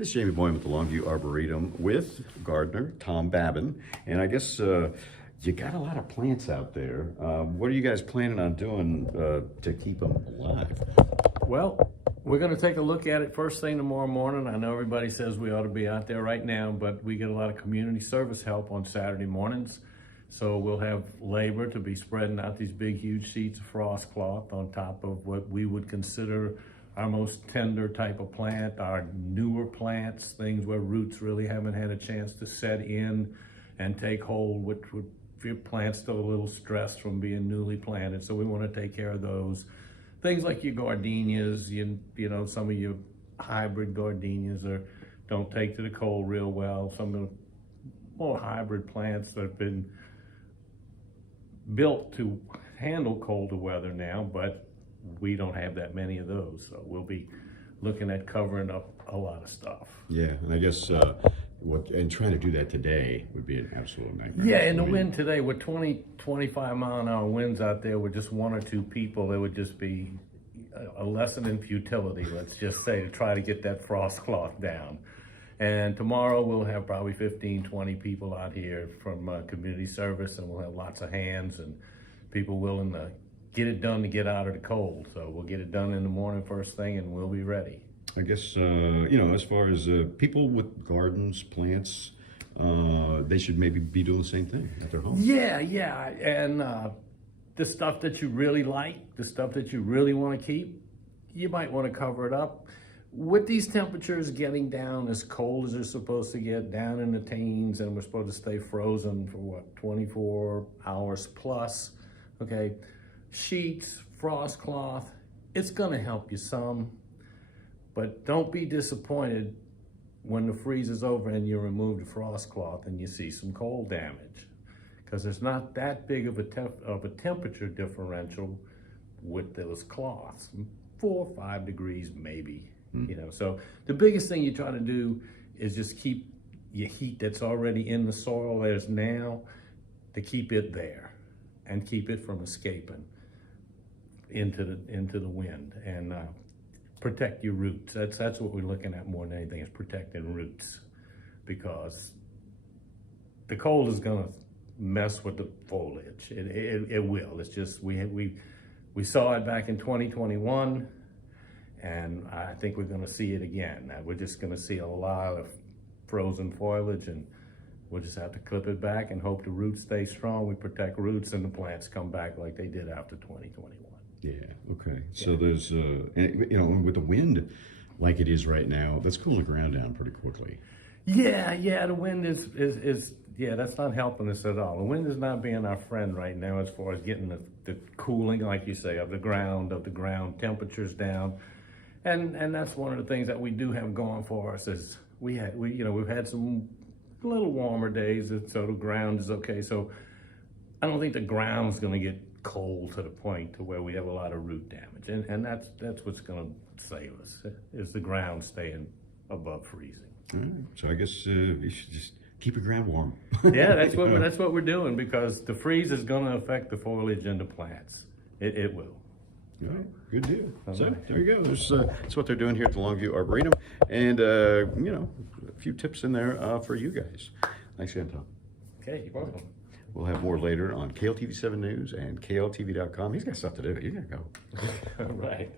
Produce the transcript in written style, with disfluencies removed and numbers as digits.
This is Jamey Boyum with the Longview Arboretum with gardener Tom Babin. And I guess you got a lot of plants out there. What are you guys planning on doing to keep them alive? Well, we're going to take a look at it first thing tomorrow morning. I know everybody says we ought to be out there right now, but we get a lot of community service help on Saturday mornings. So we'll have labor to be spreading out these big, huge sheets of frost cloth on top of what we would consider our most tender type of plant, our newer plants, things where roots really haven't had a chance to set in and take hold, which would your plant's still a little stressed from being newly planted. So we want to take care of those. Things like your gardenias, you know, some of your hybrid gardenias don't take to the cold real well. Some of the more hybrid plants that have been built to handle colder weather now, but we don't have that many of those. So we'll be looking at covering up a lot of stuff. Yeah, and I guess trying to do that today would be an absolute nightmare. Yeah, and the wind today with 20, 25 mile an hour winds out there with just one or two people, it would just be a lesson in futility, let's just say, to try to get that frost cloth down. And tomorrow we'll have probably 15, 20 people out here from community service, and we'll have lots of hands and people willing to get it done to get out of the cold. So we'll get it done in the morning first thing and we'll be ready. I guess, you know, as far as people with gardens, plants, they should maybe be doing the same thing at their home. Yeah, and the stuff that you really like, the stuff that you really want to keep, you might want to cover it up. With these temperatures getting down as cold as they're supposed to get, down in the teens, and we're supposed to stay frozen for what, 24 hours plus, okay? Sheets, frost cloth, it's gonna help you some, but don't be disappointed when the freeze is over and you remove the frost cloth and you see some cold damage, because there's not that big of a temperature differential with those cloths. 4 or 5 degrees maybe, you know. So the biggest thing you try to do is just keep your heat that's already in the soil there's now, to keep it there and keep it from escaping into the wind, and protect your roots. That's what we're looking at more than anything, is protecting roots, because the cold is gonna mess with the foliage. It will. It's just we saw it back in 2021, and I think we're gonna see it again. We're just gonna see a lot of frozen foliage, and we'll just have to clip it back and hope the roots stay strong. We protect roots and the plants come back like they did after 2021. Yeah, okay. So there's, you know, with the wind like it is right now, that's cooling the ground down pretty quickly. Yeah, the wind is that's not helping us at all. The wind is not being our friend right now as far as getting the cooling, like you say, of the ground temperatures down. And that's one of the things that we do have going for us, is we've had some little warmer days, so the ground is okay. So I don't think the ground's gonna get cold to the point to where we have a lot of root damage, and that's what's going to save us, is the ground staying above freezing. All right. So I guess you should just keep your ground warm. Yeah, that's what we're doing, because the freeze is going to affect the foliage and the plants. It will. All right, good deal. All So right. there you go. That's what they're doing here at the Longview Arboretum, and you know, a few tips in there for you guys. Thanks again, Tom. Okay, you're welcome. We'll have more later on KLTV 7 News and KLTV.com. He's got stuff to do. You gotta go. All right.